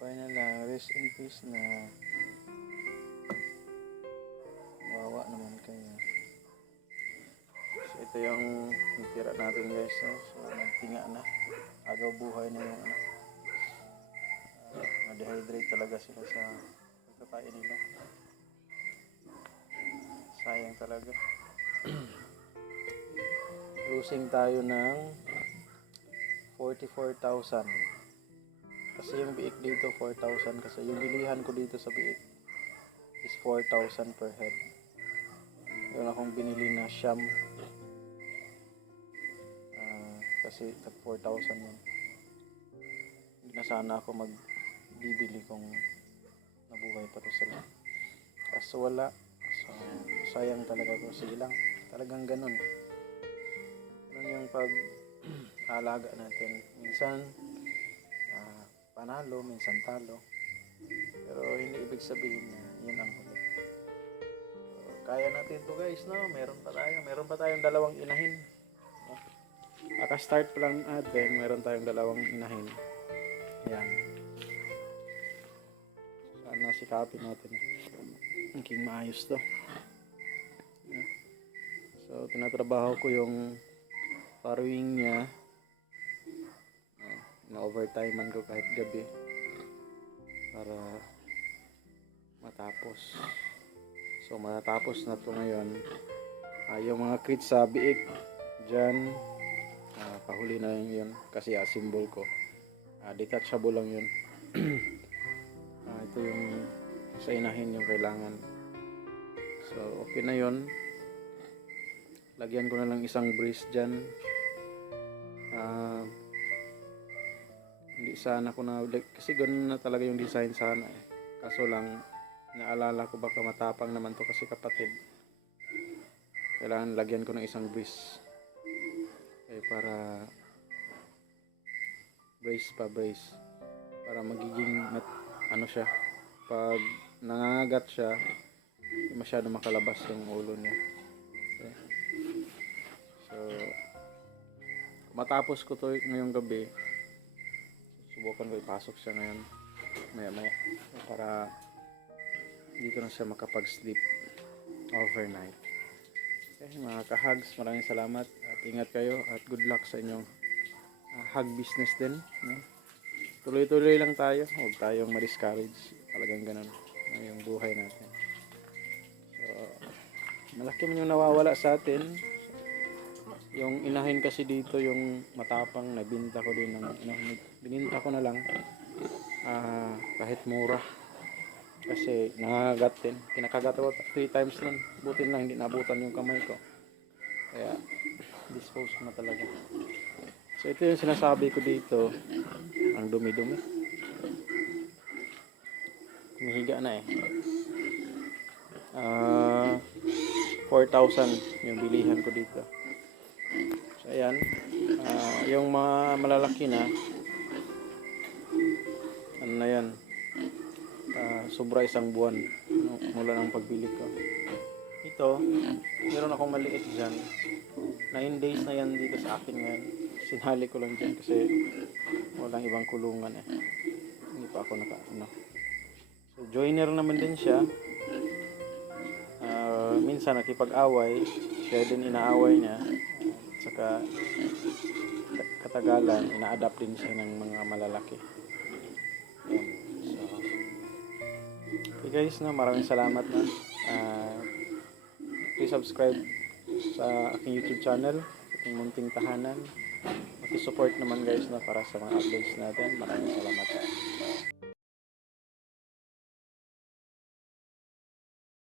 Bye na lang. Rest in peace na. Wawa naman kayo. So ito yung tira natin guys. No? So nagtinga na. Agaw buhay na yung ano. Na-dehydrate talaga sila sa pagkakain nila. Sayang talaga. Losing tayo ng 44,000. Kasi yung biik dito 4,000 kasi yung bilihan ko dito sa biik is 4,000 per head. Yun akong binili na siyam. Ah, kasi tag 4,000 yun. Hindi na sana ako magbibili kung nabuhay pa to sila. Kaso wala. So, sayang talaga ko. Sige lang. Talagang ganun. Ganun yung pag alaga natin. Minsan, panalo, minsan talo. Pero hindi ibig sabihin na yun ang huli. So, kaya natin to guys, no? Meron pa tayo. Meron pa tayong dalawang inahin. No? Aka-start pa lang natin, meron tayong dalawang inahin. Yan. Sana sikapin natin. Maging maayos to. So, tinatrabaho ko yung paruwing niya. Oh, na-overtimean ko kahit gabi para matapos. So matatapos na to ngayon. Ah, yung mga crits sa biik dyan, ah, pahuli na yun, yun kasi ah, symbol ko. Ah, detachable lang yun. Ah, ito yung sa inahin yung kailangan. So okay na yun. Lagyan ko na lang isang brace dyan. Ah, hindi sana ko na kasi ganun na talaga yung design sana eh. Kaso lang naalala ko baka matapang naman to kasi kapatid. Kailangan lagyan ko ng isang brace. Eh para brace pa brace. Para magiging mat, ano siya pag nangangagat siya masyado makalabas yung ulo niya. Okay. So kung matapos ko to ngayong gabi subukan ko ipasok siya ngayon maya maya para dito na siya makapag-sleep overnight. Okay, mga kahags, maraming salamat at ingat kayo at good luck sa inyong ah, hug business din. Tuloy-tuloy lang tayo, huwag tayong ma-discourage. Talagang ganun yung buhay natin. So, malaki man yung nawawala sa atin. Yung inahin kasi dito, yung matapang, nabinta ko din ng, ano, bininta ko na lang. Ah, kahit mura. Kasi nangagat din. Kinakagat ako 3 times nun. Butin lang hindi nabutan yung kamay ko. Kaya dispose ko na talaga. So ito yung sinasabi ko dito. Ang dumi dumi kumihiga na eh. Ah 4,000 yung bilihan ko dito so ayan Ah, yung mga malalaki na ano na yan Ah, sobra isang buwan no, mula ng pagbili ko. Ito, meron akong maliit dyan. 9 days na yan dito sa akin ngayon. Sinali ko lang dyan kasi walang ibang kulungan eh. Hindi pa ako naka ano. So, joiner naman din siya. Ah, minsan nakipag-away, siya din inaaway niya. Saka ta- katagalan, ina-adapt din siya ng mga malalaki. So, Okay guys, no, maraming salamat na. Ah, please subscribe sa aking YouTube channel, aking munting tahanan. Pakisupport naman guys na para sa mga updates natin. Maraming salamat.